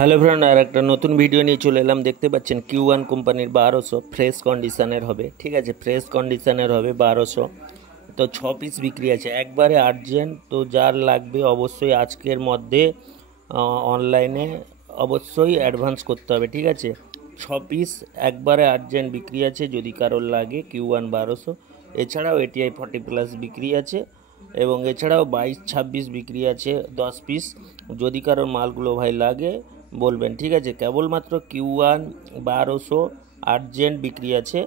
Hello friend, আর একটা নতুন video নিয়ে চলে এলাম। দেখতে পাচ্ছেন Q1 কোম্পানির 1200 ফ্রেশ কন্ডিশনের হবে। ঠিক আছে, ফ্রেশ কন্ডিশনের হবে 1200। তো 6 পিস বিক্রি আছে, একবারে আর্জেন্ট। তো যার লাগবে অবশ্যই আজকের মধ্যে অনলাইনে অবশ্যই অ্যাডভান্স করতে হবে। ঠিক আছে, 6 পিস একবারে আর্জেন্ট বিক্রি আছে, যদি কারোর লাগে Q1 1200। এছাড়াও ATI 40+ বিক্রি আছে, এবং এছাড়াও 22-26 বিক্রি আছে 10 পিস। যদি কারোর মালগুলো ভাই লাগে বলবেন। ঠিক আছে, কেবলমাত্র Q1 1200 আর্জেন্ট বিক্রি আছে,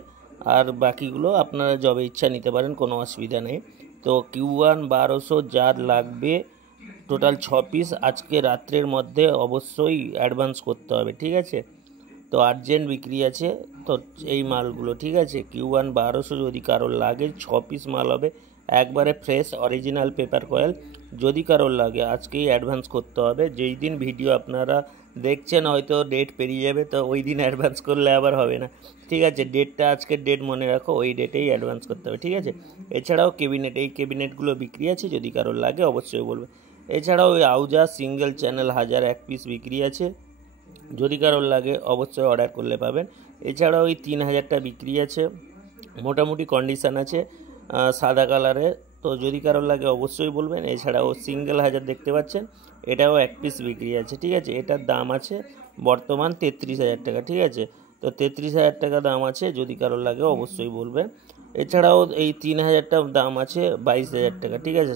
আর বাকিগুলো আপনারা যবে ইচ্ছা নিতে পারেন, কোনো অসুবিধা নেই। তো Q1 1200 যার লাগবে টোটাল 6 পিস আজকে রাত্রের মধ্যে অবশ্যই অ্যাডভান্স করতে হবে। ঠিক আছে, তো আর্জেন্ট বিক্রি আছে তো এই মালগুলো। ঠিক আছে, Q1 1200 যদি কারোর লাগে 6 পিস মাল হবে, একবারে ফ্রেশ অরিজিনাল পেপার কয়েল। যদি কারোর লাগে আজকেই অ্যাডভান্স করতে হবে। যেই দিন ভিডিও আপনারা দেখছেন হয়তো ডেট পেরিয়ে যাবে, তো ওই দিন অ্যাডভান্স করলে আবার হবে না। ঠিক আছে, ডেটটা আজকের ডেট মনে রাখো, ওই ডেটেই অ্যাডভান্স করতে হবে। ঠিক আছে, এছাড়াও ক্যাবিনেট, এই ক্যাবিনেটগুলো বিক্রি আছে, যদি কারোর লাগে অবশ্যই বলবে। এছাড়াও ওই আউজা সিঙ্গেল চ্যানেল 1000 এক পিস বিক্রি আছে, যদি কারোর লাগে অবশ্যই অর্ডার করলে পাবেন। এছাড়াও ওই 3000টা বিক্রি আছে, মোটামুটি কন্ডিশান আছে, সাদা কালারে। তো যদি কারোর লাগে অবশ্যই বলবেন। এছাড়াও সিঙ্গেল 1000 দেখতে পাচ্ছেন, এটাও এক পিস বিক্রি আছে। ঠিক আছে, এটার দাম আছে বর্তমান 33,000 টাকা। ঠিক আছে, তো 33,000 টাকা দাম আছে, যদি কারোর লাগে অবশ্যই বলবেন। এছাড়াও এই 3000টার দাম আছে 22,000 টাকা। ঠিক আছে,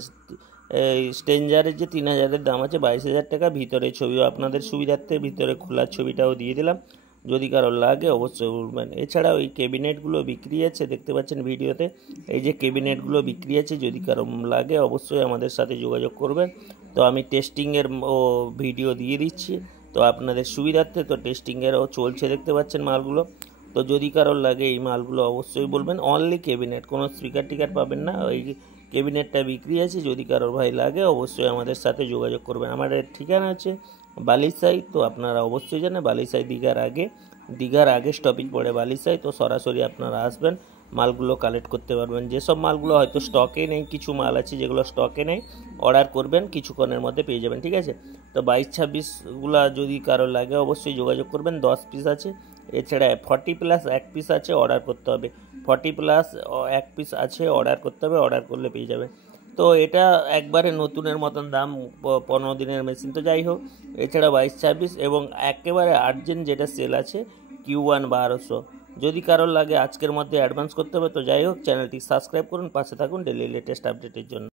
এই স্ট্রেঞ্জারের যে 3000-এর দাম আছে 22,000 টাকা। ভিতরে ছবিও আপনাদের সুবিধার্থে ভিতরে খোলার ছবিটাও দিয়ে দিলাম, যদি কারোর লাগে অবশ্যই বলবেন। এছাড়াও এই ক্যাবিনেটগুলো বিক্রি আছে, দেখতে পাচ্ছেন ভিডিওতে, এই যে ক্যাবিনেটগুলো বিক্রি আছে, যদি কারোর লাগে অবশ্যই আমাদের সাথে যোগাযোগ করবেন। তো আমি টেস্টিংয়ের ভিডিও দিয়ে দিচ্ছি, তো আপনাদের সুবিধার্থে। তো টেস্টিংয়েরও চলছে, দেখতে পাচ্ছেন মালগুলো। তো যদি কারোর লাগে এই মালগুলো অবশ্যই বলবেন। অনলি ক্যাবিনেট, কোনো স্পিকার টিকার পাবেন না। ওই ক্যাবিনেটটা বিক্রি আছে, যদি কারোর ভাই লাগে অবশ্যই আমাদের সাথে যোগাযোগ করবেন। আমাদের ঠিকানা আছে বালিসাই। তো আপনারা অবশ্যই জানেন বালিসাই দীঘার আগে স্টপেজ পড়ে বালিসাই। তো সরাসরি আপনারা আসবেন, মালগুলো কালেক্ট করতে পারবেন। যেসব মালগুলো হয়তো স্টকে নেই, কিছু মাল আছে যেগুলো স্টকে নেই, অর্ডার করবেন, কিছুক্ষণের মধ্যে পেয়ে যাবেন। ঠিক আছে, তো 22-26গুলা যদি কারো লাগে অবশ্যই যোগাযোগ করবেন। 10 পিস আছে। এছাড়া 40+ এক পিস আছে, অর্ডার করতে হবে। 40+ এক পিস আছে, অর্ডার করতে হবে, অর্ডার করলে পেয়ে যাবে। তো এটা একবারে নতুনের মতন দাম, 15 দিনের মেশিন। তো যাই হোক, এছাড়া 22-26 এবং একেবারে আর্জেন্ট যেটা সেল আছে Q1 1200, যদি কারোর লাগে আজকের মধ্যে অ্যাডভান্স করতে হবে। তো যাই হোক, চ্যানেলটি সাবস্ক্রাইব করুন, পাশে থাকুন ডেইলি লেটেস্ট আপডেটের জন্য।